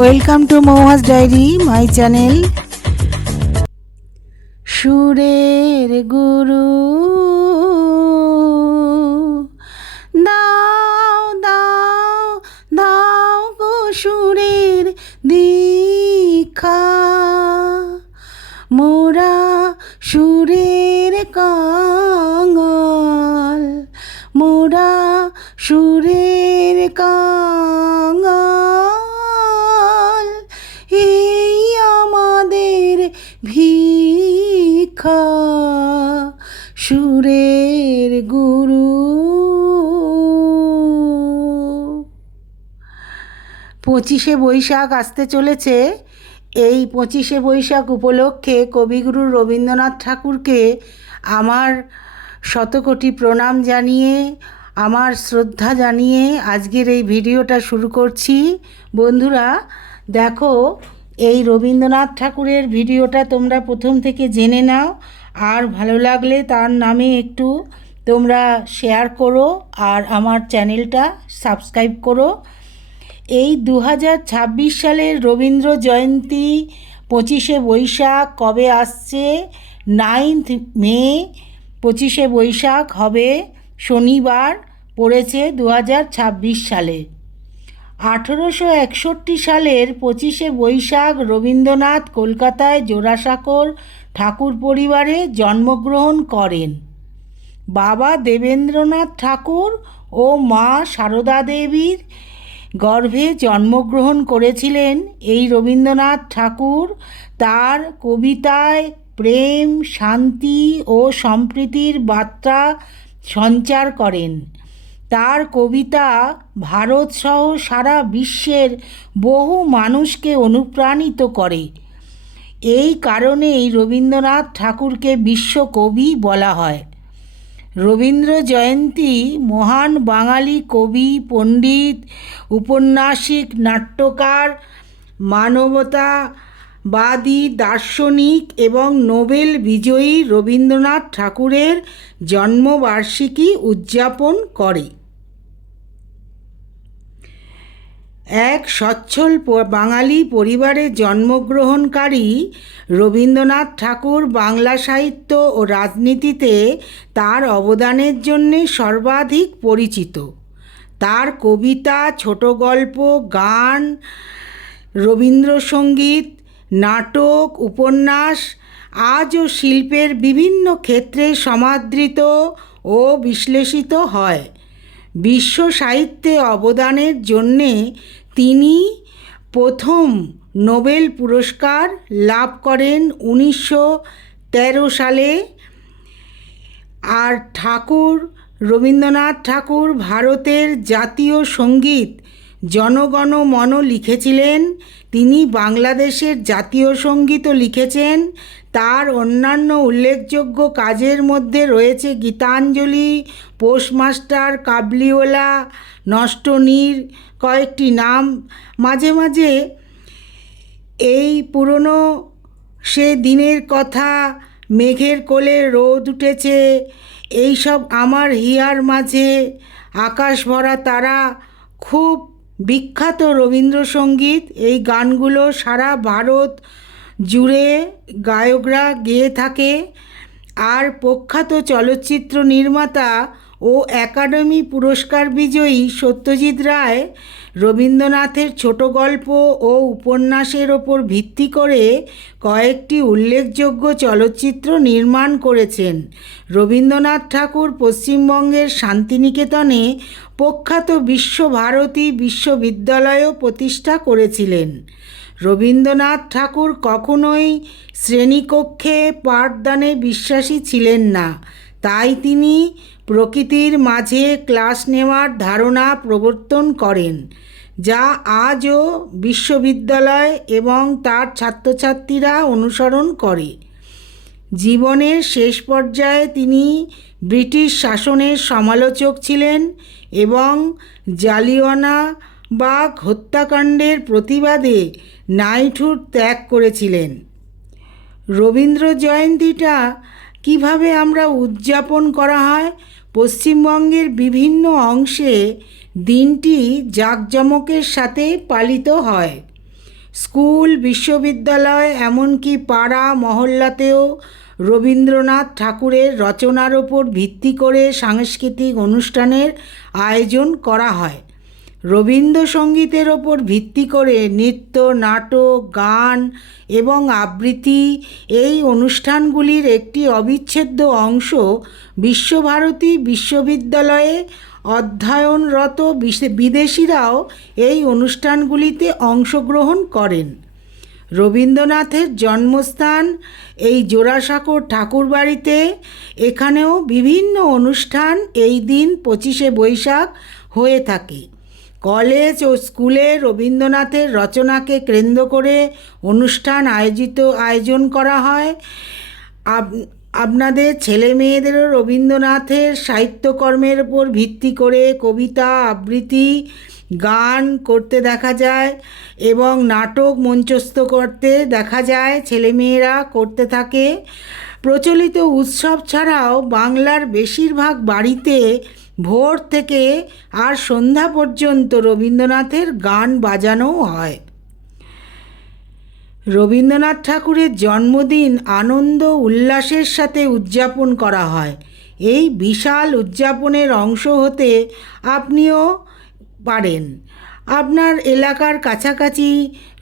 Welcome to Mouhas diary my channel. সুরের গুরু দাও দাও দাও গো সুরের দীক্ষা, মোরা সুরের কাঙাল, মোরা সুরের কাঙাল, এই আমাদের ভিক্ষা সুরের গুরু। 25শে বৈশাখ আসতে চলেছে। এই 25শে বৈশাখ উপলক্ষে কবিগুরু রবীন্দ্রনাথ ঠাকুরকে আমার শতকোটি প্রণাম জানিয়ে, আমার শ্রদ্ধা জানিয়ে আজকের এই ভিডিওটা শুরু করছি। বন্ধুরা দেখো, এই রবীন্দ্রনাথ ঠাকুরের ভিডিওটা তোমরা প্রথম থেকে জেনে নাও, আর ভালো লাগলে তার নামে একটু তোমরা শেয়ার করো আর আমার চ্যানেলটা সাবস্ক্রাইব করো। এই 2026 সালের রবীন্দ্র জয়ন্তী 25শে বৈশাখ কবে আসছে? 9th মে 25শে বৈশাখ হবে, শনিবার পড়েছে 2026 সালে। 1861 সালের 25শে বৈশাখ রবীন্দ্রনাথ কলকাতায় জোড়াসাঁকোর ঠাকুর পরিবারে জন্মগ্রহণ করেন। বাবা দেবেন্দ্রনাথ ঠাকুর ও মা সারদা দেবীর গর্ভে জন্মগ্রহণ করেছিলেন এই রবীন্দ্রনাথ ঠাকুর। তার কবিতায় প্রেম, শান্তি ও সম্প্রীতির বার্তা সঞ্চার করেন। তার কবিতা ভারতসহ সারা বিশ্বের বহু মানুষকে অনুপ্রাণিত করে। এই কারণেই রবীন্দ্রনাথ ঠাকুরকে বিশ্বকবি বলা হয়। রবীন্দ্র জয়ন্তী মহান বাঙালি কবি, পণ্ডিত, উপন্যাসিক, নাট্যকার, মানবতাবাদী, দার্শনিক এবং নোবেল বিজয়ী রবীন্দ্রনাথ ঠাকুরের জন্মবার্ষিকী উদযাপন করে। এক সচ্ছল বাঙালি পরিবারে জন্মগ্রহণকারী রবীন্দ্রনাথ ঠাকুর বাংলা সাহিত্য ও রাজনীতিতে তার অবদানের জন্যে সর্বাধিক পরিচিত। তার কবিতা, ছোট গল্প, গান, রবীন্দ্রসঙ্গীত, নাটক, উপন্যাস আজও শিল্পের বিভিন্ন ক্ষেত্রে সমাদৃত ও বিশ্লেষিত হয়। বিশ্ব সাহিত্যে অবদানের জন্যে তিনি প্রথম নোবেল পুরস্কার লাভ করেন 1913 সালে। আর রবীন্দ্রনাথ ঠাকুর ভারতের জাতীয় সঙ্গীত জনগণ মন লিখেছিলেন। তিনি বাংলাদেশের জাতীয় সঙ্গীতও লিখেছেন। তার অন্যান্য উল্লেখযোগ্য কাজের মধ্যে রয়েছে গীতাঞ্জলি, পোস্টমাস্টার, কাবলিওয়ালা, নষ্টনীড় কয়েকটি নাম। মাঝে মাঝে এই পুরনো সে দিনের কথা, মেঘের কোলে রোদ উঠেছে, এইসব আমার হিয়ার মাঝে, আকাশ ভরা তারা খুব বিখ্যাত রবীন্দ্রসঙ্গীত। এই গানগুলো সারা ভারত জুড়ে গায়করা গেয়ে থাকে। আর প্রখ্যাত চলচ্চিত্র নির্মাতা ও একাডেমি পুরস্কার বিজয়ী সত্যজিৎ রায় রবীন্দ্রনাথের ছোট গল্প ও উপন্যাসের ওপর ভিত্তি করে কয়েকটি উল্লেখযোগ্য চলচ্চিত্র নির্মাণ করেছেন। রবীন্দ্রনাথ ঠাকুর পশ্চিমবঙ্গের শান্তিনিকেতনে প্রখ্যাত বিশ্বভারতী বিশ্ববিদ্যালয়ও প্রতিষ্ঠা করেছিলেন। রবীন্দ্রনাথ ঠাকুর কখনোই শ্রেণীকক্ষে পাঠদানে বিশ্বাসী ছিলেন না, তাই তিনি প্রকৃতির মাঝে ক্লাস নেওয়ার ধারণা প্রবর্তন করেন, যা আজও বিশ্ববিদ্যালয় এবং তার ছাত্রছাত্রীরা অনুসরণ করে। জীবনের শেষ পর্যায়ে তিনি ব্রিটিশ শাসনের সমালোচক ছিলেন এবং জালিয়ানওয়ালাবাগ হত্যাকাণ্ডের প্রতিবাদে নাইটহুড ত্যাগ করেছিলেন। রবীন্দ্র জয়ন্তীটা কিভাবে আমরা উদযাপন করা হয়? পশ্চিমবঙ্গের বিভিন্ন অংশে দিনটি জাঁকজমকের সাথে পালিত হয়। স্কুল, বিশ্ববিদ্যালয়, এমনকি পাড়া মহল্লাতেও রবীন্দ্রনাথ ঠাকুরের রচনার ওপর ভিত্তি করে সাংস্কৃতিক অনুষ্ঠানের আয়োজন করা হয়। রবীন্দ্রসঙ্গীতের ওপর ভিত্তি করে নৃত্য, নাটক, গান এবং আবৃত্তি এই অনুষ্ঠানগুলির একটি অবিচ্ছেদ্য অংশ। বিশ্বভারতী বিশ্ববিদ্যালয়ে অধ্যয়নরত বিদেশিরাও এই অনুষ্ঠানগুলিতে অংশগ্রহণ করেন। রবীন্দ্রনাথের জন্মস্থান এই জোড়াসাঁকোর ঠাকুরবাড়িতে। এখানেও বিভিন্ন অনুষ্ঠান এই দিন 25শে বৈশাখ হয়ে থাকে। কলেজ ও স্কুলে রবীন্দ্রনাথের রচনাকে কেন্দ্র করে অনুষ্ঠান আয়োজন করা হয়। আপনাদের ছেলে মেয়েদেরও রবীন্দ্রনাথের সাহিত্যকর্মের উপর ভিত্তি করে কবিতা, আবৃত্তি, গান করতে দেখা যায় এবং নাটক মঞ্চস্থ করতে দেখা যায়, ছেলেমেয়েরা করতে থাকে। প্রচলিত উৎসব ছাড়াও বাংলার বেশিরভাগ বাড়িতে ভোর থেকে আর সন্ধ্যা পর্যন্ত রবীন্দ্রনাথের গান বাজানোও হয়। রবীন্দ্রনাথ ঠাকুরের জন্মদিন আনন্দ উল্লাসের সাথে উদযাপন করা হয়। এই বিশাল উদযাপনের অংশ হতে আপনিও পারেন। আপনার এলাকার কাছাকাছি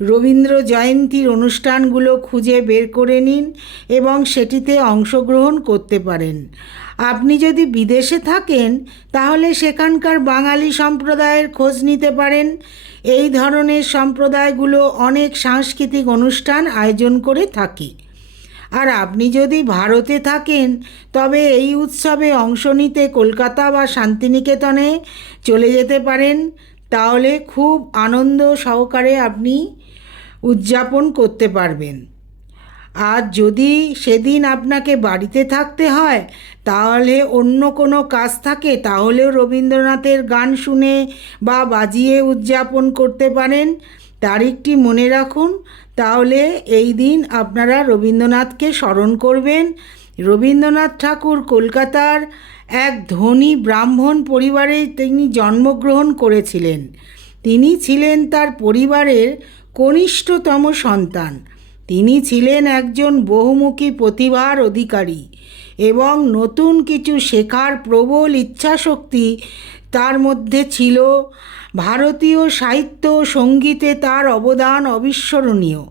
রবীন্দ্র জয়ন্তীর অনুষ্ঠানগুলো খুঁজে বের করে নিন এবং সেটিতে অংশগ্রহণ করতে পারেন। আপনি যদি বিদেশে থাকেন তাহলে সেখানকার বাঙালি সম্প্রদায়ের খোঁজ নিতে পারেন। এই ধরনের সম্প্রদায়গুলো অনেক সাংস্কৃতিক অনুষ্ঠান আয়োজন করে থাকে। আর আপনি যদি ভারতে থাকেন তবে এই উৎসবে অংশ নিতে কলকাতা বা শান্তিনিকেতনে চলে যেতে পারেন। তাহলে খুব আনন্দ সহকারে আপনি উদযাপন করতে পারবেন। আর যদি সেদিন আপনাকে বাড়িতে থাকতে হয় তাহলে অন্য কোনো কাজ থাকে তাহলেও রবীন্দ্রনাথের গান শুনে বা বাজিয়ে উদযাপন করতে পারেন। তারিখটি মনে রাখুন, তাহলে এই দিন আপনারা রবীন্দ্রনাথকে স্মরণ করবেন। রবীন্দ্রনাথ ঠাকুর কলকাতার এক ধনী ব্রাহ্মণ পরিবারে তিনি জন্মগ্রহণ করেছিলেন। তিনি ছিলেন তার পরিবারের কনিষ্ঠতম সন্তান। তিনি ছিলেন একজন বহুমুখী প্রতিভার অধিকারী এবং নতুন কিছু শেখার প্রবল ইচ্ছাশক্তি তার মধ্যে ছিল। ভারতীয় সাহিত্য ও সঙ্গীতে তার অবদান অবিস্মরণীয়।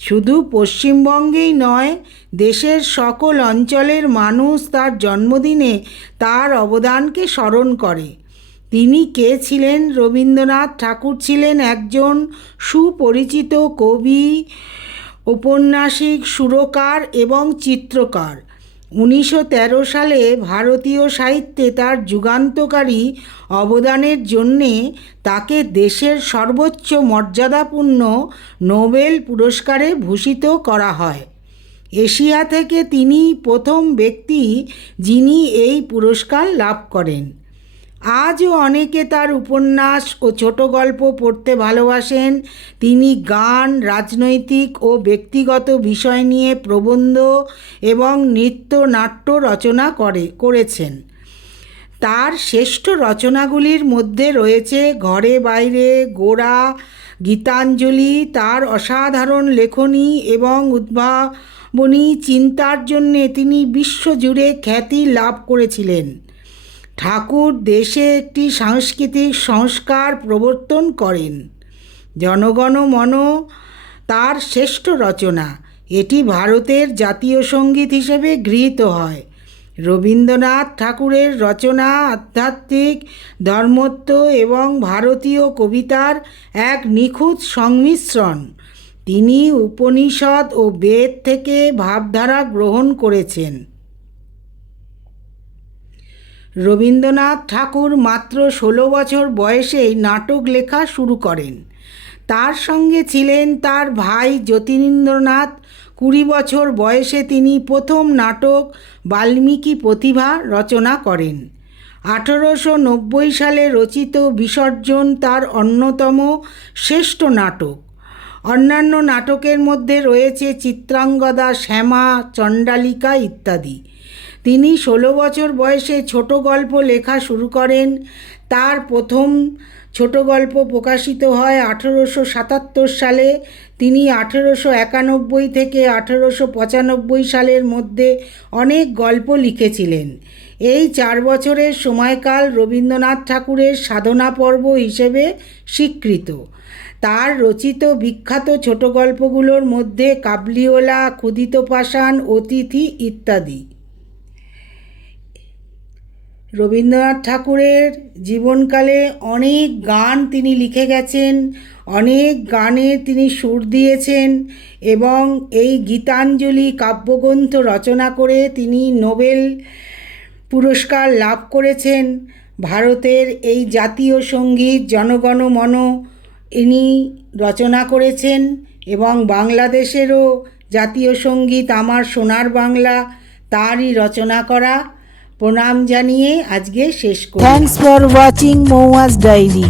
শুধু পশ্চিমবঙ্গেই নয়, দেশের সকল অঞ্চলের মানুষ তার জন্মদিনে তার অবদানকে স্মরণ করে। তিনি কে ছিলেন? রবীন্দ্রনাথ ঠাকুর ছিলেন একজন সুপরিচিত কবি, ঔপন্যাসিক, সুরকার এবং চিত্রকার। 1913 সালে ভারতীয় সাহিত্যে তার যুগান্তকারী অবদানের জন্যে তাকে দেশের সর্বোচ্চ মর্যাদাপূর্ণ নোবেল পুরস্কারে ভূষিত করা হয়। এশিয়া থেকে তিনি প্রথম ব্যক্তি যিনি এই পুরস্কার লাভ করেন। আজও অনেকে তার উপন্যাস ও ছোট গল্প পড়তে ভালোবাসেন। তিনি গান, রাজনৈতিক ও ব্যক্তিগত বিষয় নিয়ে প্রবন্ধ এবং নৃত্যনাট্য রচনা করেছেন। তার শ্রেষ্ঠ রচনাগুলির মধ্যে রয়েছে ঘরে বাইরে, গোরা, গীতাঞ্জলি। তার অসাধারণ লেখনী এবং উদ্ভাবনী চিন্তার জন্যে তিনি বিশ্বজুড়ে খ্যাতি লাভ করেছিলেন। ঠাকুর দেশে একটি সাংস্কৃতিক সংস্কার প্রবর্তন করেন। জনগণ মন তার শ্রেষ্ঠ রচনা। এটি ভারতের জাতীয় সঙ্গীত হিসেবে গৃহীত হয়। রবীন্দ্রনাথ ঠাকুরের রচনা আধ্যাত্মিক, ধর্মত্ব এবং ভারতীয় কবিতার এক নিখুঁত সংমিশ্রণ। তিনি উপনিষদ ও বেদ থেকে ভাবধারা গ্রহণ করেছেন। রবীন্দ্রনাথ ঠাকুর মাত্র 16 বছর বয়সেই নাটক লেখা শুরু করেন। তার সঙ্গে ছিলেন তার ভাই যতীন্দ্রনাথ। 20 বছর বয়সে তিনি প্রথম নাটক বাল্মীকি প্রতিভা রচনা করেন। 1890 সালে রচিত বিসর্জন তার অন্যতম শ্রেষ্ঠ নাটক। অন্যান্য নাটকের মধ্যে রয়েছে চিত্রাঙ্গদা, শ্যামা, চণ্ডালিকা ইত্যাদি। তিনি 16 বছর বয়সে ছোট গল্প লেখা শুরু করেন। তার প্রথম ছোট গল্প প্রকাশিত হয় 1877 সালে। তিনি 1891 থেকে 1895 সালের মধ্যে অনেক গল্প লিখেছিলেন। এই 4 বছরের সময়কাল রবীন্দ্রনাথ ঠাকুরের সাধনা পর্ব হিসেবে স্বীকৃত। তার রচিত বিখ্যাত ছোট গল্পগুলোর মধ্যে কাবুলিওয়ালা, ক্ষুদিত পাষাণ, অতিথি ইত্যাদি। রবীন্দ্রনাথ ঠাকুরের জীবনকালে অনেক গান তিনি লিখে গেছেন, অনেক গানে তিনি সুর দিয়েছেন এবং এই গীতাঞ্জলি কাব্যগ্রন্থ রচনা করে তিনি নোবেল পুরস্কার লাভ করেছেন। ভারতের এই জাতীয় সঙ্গীত জনগণ মন ইনি রচনা করেছেন এবং বাংলাদেশেরও জাতীয় সঙ্গীত আমার সোনার বাংলা তারই রচনা করা। প্রণাম জানিয়ে আজকে শেষ করি। Thanks for watching Mouaz diary.